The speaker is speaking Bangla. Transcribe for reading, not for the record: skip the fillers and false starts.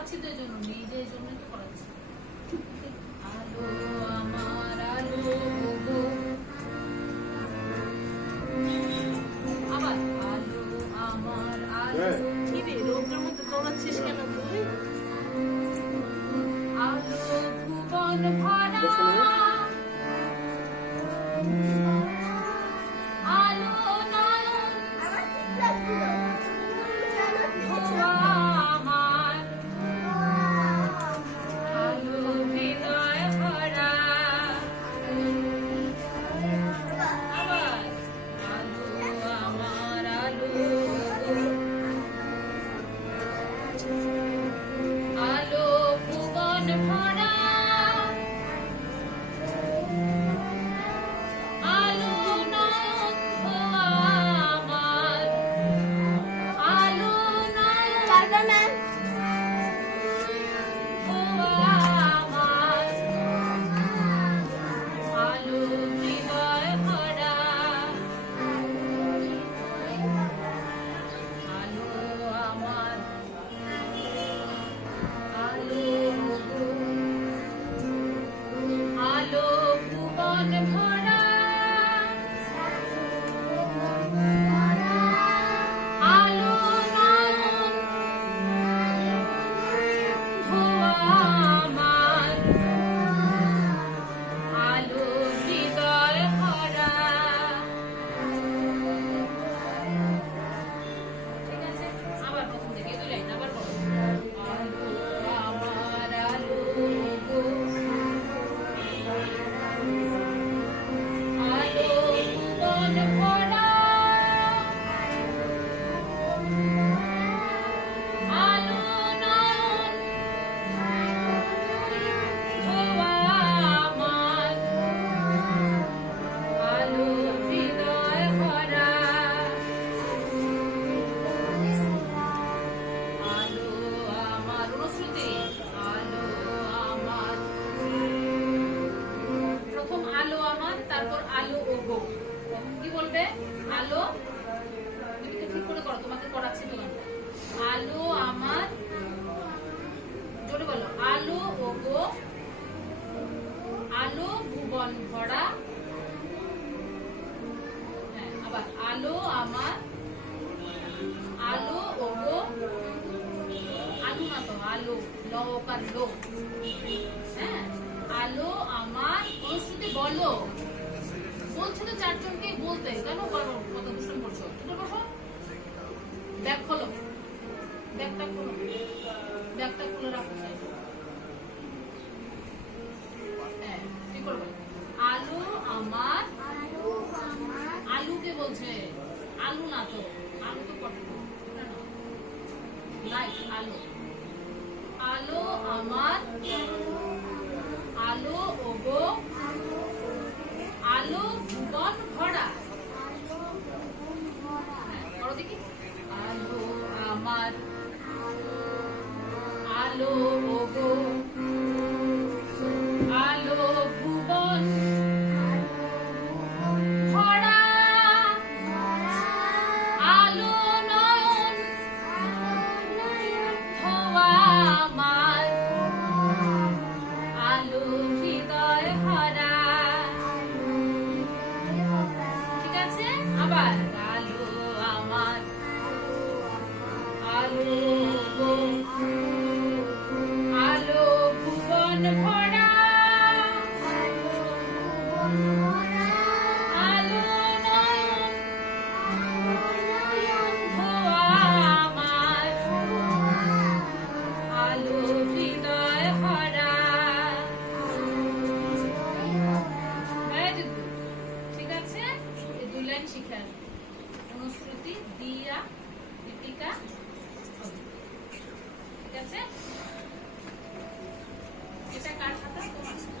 পড়াচ্ছি তো এই জন্য, নিজে এই জন্যই তো পড়াচ্ছি। আলো আমার আলো গো, আবার আলো আমার আলো। কি রে রোদের মধ্যে দৌড়াচ্ছিস কেন তুই? আলো ভুবন ভরা, আলো নয়ন ধোয়া আমার, আলো হৃদয় ভরা, আবার আলো আমার আলো, আলো ভুবন ভরা, আলো নয়ন ধোয়া আমার, আলো নয়ন ধোয়া আমার, আলো হৃদয় ভরা, আলো আমার আলো গো, আলো ভুবন ভরা, আলো নয়ন ধোয়া আমার, আলো হৃদয় ভরা। ঠিক আছে, আবার প্রথম থেকে দুই লাইন আবার বলো। আলো আমার আলো গো, আলো ভুবন ভরা, আলো নয়ন ধোয়া আমার, আলো হৃদয় ভরা, আলো আমার অনুশ্রুতি, আলো আমার। প্রথম আলো আমার, তারপর আলো ও গো। তখন কি বলবে? আলো, তুমি তো ঠিক করে করো, তোমাকে পড়াচ্ছি তো গানটা। আলো আমার, জোরে বলো, আলো ও গো, আলো ভুবন ভরা, হ্যাঁ আবার আলো আমার, আলো ও গো, আলু না তো, আলো লকার লো, হ্যাঁ আলো আমার। অনুশ্রুতি বলো, বলছি তো চারজনকে বলতে, কেন বলো কত দুষ্টুম করছো? তুমি বসো, ব্যাগ খোলো, ব্যাগটা খোলো, ব্যাগটা খুলে রাখো। হ্যাঁ কি করবে? আলো আমার, আলুকে বলছে, আলু না তো, আলু তো পটেটো, লাইট আলো, আলো আমার, আলো ও গো, আলো ভুবন ভরা। হ্যাঁ, করো দেখি। আলো আমার, আলো ও গো, আলো ভুবন ভরা, আলো নয়ন ধোয়া আমার, আলো হৃদয় ভরা। ঠিক আছে, আবার আলো আমার, আলো গো, আলো ভুবন ভরা, আলো নয়ন ধোয়া আমার, আলো হৃদয় ভরা। Very good. ঠিক আছে, এই দুই লাইন শিখে আসবে। অনুশ্রুতি, দিয়া, দীপিকা, ঠিক আছে? এটা কার খাতা? তোমার।